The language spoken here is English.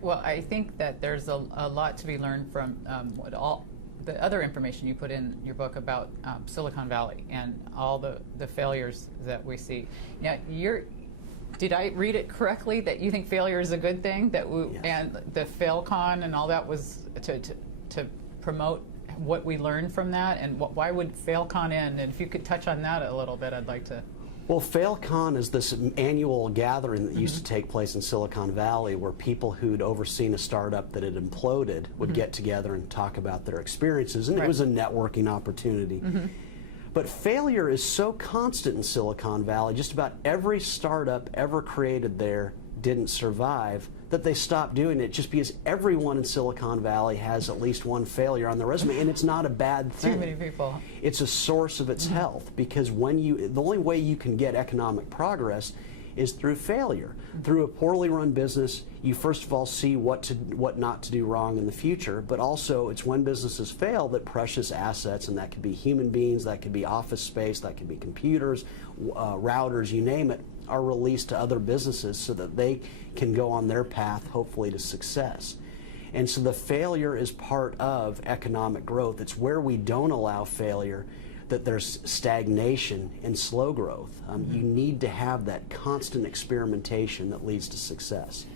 Well, I think that there's a lot to be learned from what all the other information you put in your book about Silicon Valley and all the failures that we see. Now, did I read it correctly that you think failure is a good thing? That Yes. And the FailCon and all that was to promote what we learned from that, and why would FailCon end? And if you could touch on that a little bit, I'd like to. Well, FailCon is this annual gathering that used to take place in Silicon Valley where people who'd overseen a startup that had imploded would get together and talk about their experiences, and it was a networking opportunity. But failure is so constant in Silicon Valley, just about every startup ever created there didn't survive, that they stopped doing it just because everyone in Silicon Valley has at least one failure on their resume, and it's not a bad thing. Too many people. It's a source of its health, because the only way you can get economic progress is through failure. Through a poorly run business, you first of all see what not to do wrong in the future, but also it's when businesses fail that precious assets, and that could be human beings, that could be office space, that could be computers, routers, you name it, are released to other businesses so that they can go on their path, hopefully, to success. And so the failure is part of economic growth. It's where we don't allow failure that there's stagnation and slow growth. You need to have that constant experimentation that leads to success.